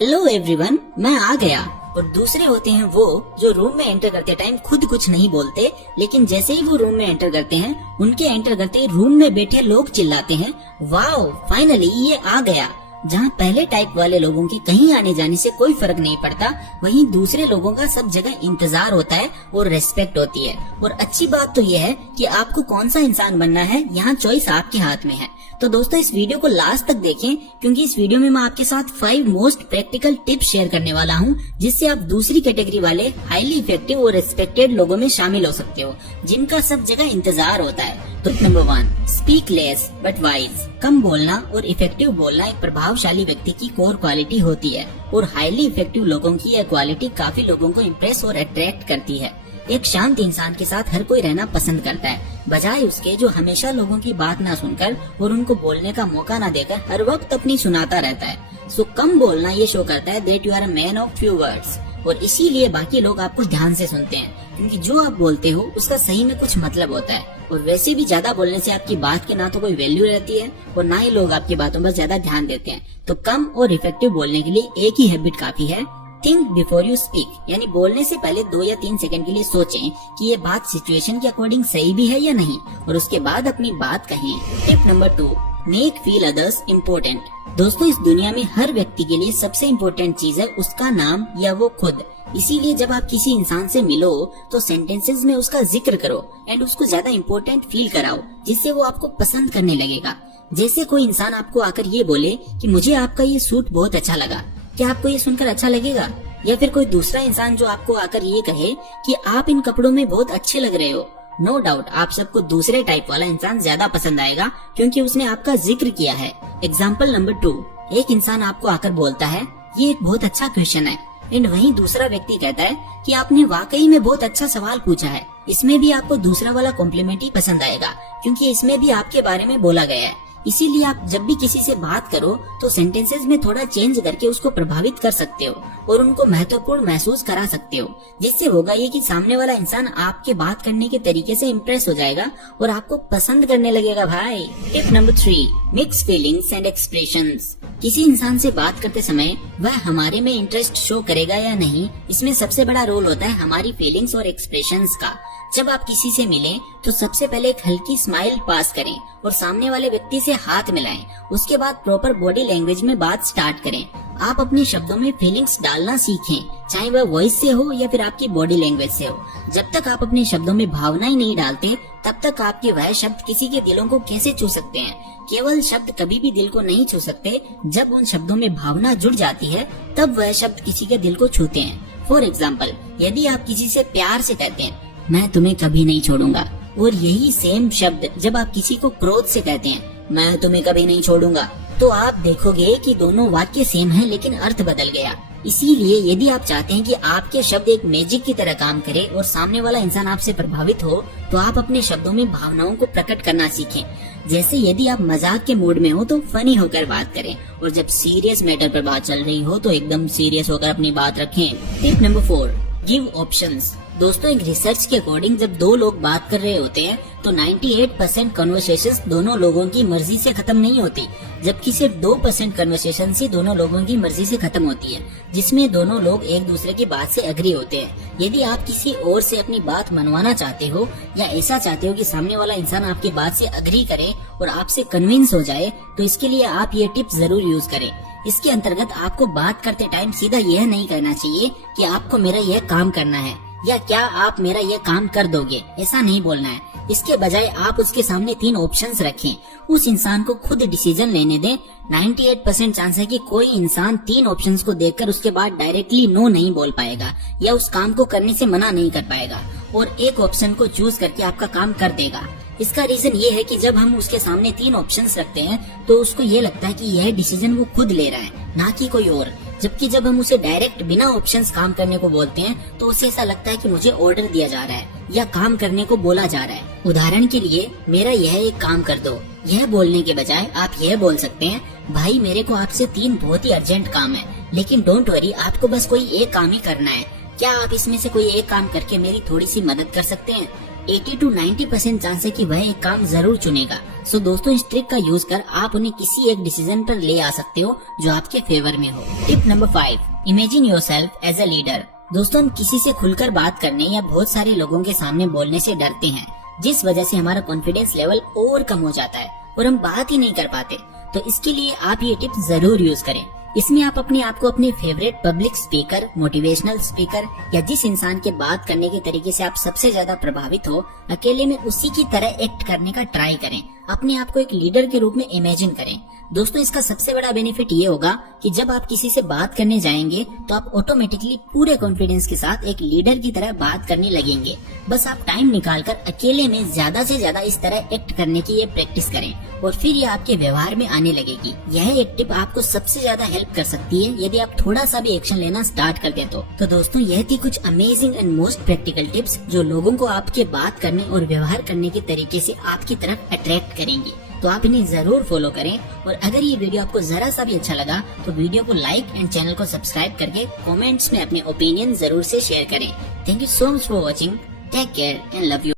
Hello everyone, मैं आ गया। और दूसरे होते हैं वो जो रूम में एंटर करते टाइम खुद कुछ नहीं बोलते, लेकिन जैसे ही वो रूम में एंटर करते हैं उनके एंटर करते ही रूम में बैठे लोग चिल्लाते हैं, वाओ फाइनली ये आ गया। जहाँ पहले टाइप वाले लोगों की कहीं आने जाने से कोई फर्क नहीं पड़ता, वहीं दूसरे लोगों का सब जगह इंतजार होता है और रेस्पेक्ट होती है। और अच्छी बात तो ये है कि आपको कौन सा इंसान बनना है, यहाँ चॉइस आपके हाथ में है। तो दोस्तों इस वीडियो को लास्ट तक देखें, क्योंकि इस वीडियो में मैं आपके साथ 5 मोस्ट प्रैक्टिकल टिप्स शेयर करने वाला हूँ, जिससे आप दूसरी कैटेगरी वाले हाईली इफेक्टिव और रिस्पेक्टेड लोगों में शामिल हो सकते हो, जिनका सब जगह इंतजार होता है। तो नंबर 1, स्पीक लेस बट वाइज। कम बोलना और इफेक्टिव बोलना एक प्रभावशाली व्यक्ति की कोर क्वालिटी होती है, और हाईली इफेक्टिव लोगों की यह क्वालिटी काफी लोगों को इम्प्रेस और अट्रैक्ट करती है। एक शांत इंसान के साथ हर कोई रहना पसंद करता है, बजाय उसके जो हमेशा लोगों की बात ना सुनकर और उनको बोलने का मौका ना देकर हर वक्त अपनी सुनाता रहता है। सो कम बोलना ये शो करता है that you are a man of few words, और इसीलिए बाकी लोग आपको ध्यान से सुनते हैं, क्योंकि जो आप बोलते हो उसका सही में कुछ मतलब होता है। और वैसे भी ज्यादा बोलने से आपकी बात की ना तो कोई वैल्यू रहती है और ना ही लोग आपकी बातों पर ज्यादा ध्यान देते हैं। तो कम और इफेक्टिव बोलने के लिए एक ही हैबिट काफी है, थिंक बिफोर यू स्पीक। यानी बोलने से पहले 2 या 3 सेकंड के लिए सोचें कि ये बात सिचुएशन के अकॉर्डिंग सही भी है या नहीं, और उसके बाद अपनी बात कहें। Tip number 2, make feel others important. दोस्तों इस दुनिया में हर व्यक्ति के लिए सबसे इम्पोर्टेंट चीज है उसका नाम या वो खुद। इसीलिए जब आप किसी इंसान से मिलो तो सेंटेंसेस में उसका जिक्र करो एंड उसको ज्यादा इम्पोर्टेंट फील कराओ, जिससे वो आपको पसंद करने लगेगा। जैसे कोई इंसान आपको आकर ये बोले कि मुझे आपका ये सूट बहुत अच्छा लगा, क्या आपको ये सुनकर अच्छा लगेगा? या फिर कोई दूसरा इंसान जो आपको आकर ये कहे कि आप इन कपड़ों में बहुत अच्छे लग रहे हो, नो डाउट आप सबको दूसरे टाइप वाला इंसान ज्यादा पसंद आएगा, क्योंकि उसने आपका जिक्र किया है। एग्जाम्पल नंबर 2, एक इंसान आपको आकर बोलता है ये एक बहुत अच्छा क्वेश्चन है, एंड वहीं दूसरा व्यक्ति कहता है कि आपने वाकई में बहुत अच्छा सवाल पूछा है। इसमें भी आपको दूसरा वाला कॉम्प्लीमेंट ही पसंद आएगा, क्योंकि इसमें भी आपके बारे में बोला गया है। इसीलिए आप जब भी किसी से बात करो तो सेंटेंसेस में थोड़ा चेंज करके उसको प्रभावित कर सकते हो और उनको महत्वपूर्ण महसूस करा सकते हो, जिससे होगा ये कि सामने वाला इंसान आपके बात करने के तरीके से इम्प्रेस हो जाएगा और आपको पसंद करने लगेगा भाई। Tip number 3, mix feelings and expressions. किसी इंसान से बात करते समय वह हमारे में इंटरेस्ट शो करेगा या नहीं, इसमें सबसे बड़ा रोल होता है हमारी फीलिंग्स और एक्सप्रेशंस का। जब आप किसी से मिलें तो सबसे पहले एक हल्की स्माइल पास करें और सामने वाले व्यक्ति से हाथ मिलाएं। उसके बाद प्रॉपर बॉडी लैंग्वेज में बात स्टार्ट करें। आप अपने शब्दों में फीलिंग्स डालना सीखें, चाहे वह वॉइस से हो या फिर आपकी बॉडी लैंग्वेज से हो। जब तक आप अपने शब्दों में भावना ही नहीं डालते, तब तक आपके वह शब्द किसी के दिलों को कैसे छू सकते हैं? केवल शब्द कभी भी दिल को नहीं छू सकते, जब उन शब्दों में भावना जुड़ जाती है तब वह शब्द किसी के दिल को छूते हैं। फॉर एग्जाम्पल, यदि आप किसी से प्यार से कहते हैं मैं तुम्हें कभी नहीं छोड़ूंगा, और यही सेम शब्द जब आप किसी को क्रोध से कहते हैं मैं तुम्हें कभी नहीं छोड़ूंगा, तो आप देखोगे कि दोनों वाक्य सेम हैं लेकिन अर्थ बदल गया। इसीलिए यदि आप चाहते हैं कि आपके शब्द एक मैजिक की तरह काम करे और सामने वाला इंसान आपसे प्रभावित हो, तो आप अपने शब्दों में भावनाओं को प्रकट करना सीखें। जैसे यदि आप मजाक के मूड में हो तो फनी होकर बात करें, और जब सीरियस मैटर पर बात चल रही हो तो एकदम सीरियस होकर अपनी बात रखें। Tip number 4, give options. दोस्तों एक रिसर्च के अकॉर्डिंग जब 2 लोग बात कर रहे होते हैं तो 98% कन्वर्सेशंस दोनों लोगों की मर्जी से खत्म नहीं होती, जबकि सिर्फ 2% कन्वर्सेशन ही दोनों लोगों की मर्जी से खत्म होती है, जिसमें दोनों लोग एक दूसरे की बात से अग्री होते हैं। यदि आप किसी और से अपनी बात मनवाना चाहते हो या ऐसा चाहते हो कि सामने वाला इंसान आपकी बात से अग्री करे और आपसे कन्विंस हो जाए, तो इसके लिए आप ये टिप जरूर यूज करें। इसके अंतर्गत आपको बात करते टाइम सीधा यह नहीं कहना चाहिए कि आपको मेरा यह काम करना है या क्या आप मेरा यह काम कर दोगे, ऐसा नहीं बोलना है। इसके बजाय आप उसके सामने 3 ऑप्शंस रखें, उस इंसान को खुद डिसीजन लेने दें। 98% चांस है कि कोई इंसान 3 ऑप्शंस को देखकर उसके बाद डायरेक्टली नो नहीं बोल पाएगा या उस काम को करने से मना नहीं कर पाएगा, और एक ऑप्शन को चूज करके आपका काम कर देगा। इसका रीजन ये है कि जब हम उसके सामने 3 ऑप्शंस रखते हैं तो उसको ये लगता है कि यह डिसीजन वो खुद ले रहा है, ना कि कोई और। जबकि जब हम उसे डायरेक्ट बिना ऑप्शंस काम करने को बोलते हैं तो उसे ऐसा लगता है कि मुझे ऑर्डर दिया जा रहा है या काम करने को बोला जा रहा है। उदाहरण के लिए, मेरा यह एक काम कर दो, यह बोलने के बजाय आप यह बोल सकते हैं भाई मेरे को आपसे 3 बहुत ही अर्जेंट काम है, लेकिन डोंट वरी आपको बस कोई एक काम ही करना है, क्या आप इसमें से कोई एक काम करके मेरी थोड़ी सी मदद कर सकते हैं? 80 to 90% चांस है कि वह एक काम जरूर चुनेगा। सो दोस्तों इस ट्रिक का यूज कर आप उन्हें किसी एक डिसीजन पर ले आ सकते हो जो आपके फेवर में हो। Tip number 5, imagine yourself as a leader. दोस्तों हम किसी से खुलकर बात करने या बहुत सारे लोगों के सामने बोलने से डरते हैं, जिस वजह से हमारा कॉन्फिडेंस लेवल और कम हो जाता है और हम बात ही नहीं कर पाते। तो इसके लिए आप ये टिप जरूर यूज करें। इसमें आप अपने आप को अपने favourite public speaker, motivational speaker या जिस इंसान के बात करने के तरीके से आप सबसे ज्यादा प्रभावित हो, अकेले में उसी की तरह एक्ट करने का ट्राई करें। अपने आप को एक लीडर के रूप में इमेजिन करें। दोस्तों इसका सबसे बड़ा बेनिफिट ये होगा कि जब आप किसी से बात करने जाएंगे तो आप ऑटोमेटिकली पूरे कॉन्फिडेंस के साथ एक लीडर की तरह बात करने लगेंगे। बस आप टाइम निकालकर अकेले में ज्यादा से ज्यादा इस तरह एक्ट करने की ये प्रैक्टिस करें और फिर ये आपके व्यवहार में आने लगेगी। यह एक टिप आपको सबसे ज्यादा हेल्प कर सकती है यदि आप थोड़ा सा भी एक्शन लेना स्टार्ट कर दें तो दोस्तों यह थी कुछ amazing and most practical tips जो लोगों को आपके बात करने और व्यवहार करने के तरीके से आपकी तरफ अट्रैक्ट करेंगी। तो आप इन्हें जरूर फॉलो करें और अगर ये वीडियो आपको जरा सा भी अच्छा लगा तो वीडियो को लाइक एंड चैनल को सब्सक्राइब करके कमेंट्स में अपने ओपिनियन जरूर से शेयर करें। Thank you so much for watching. Take care and love you.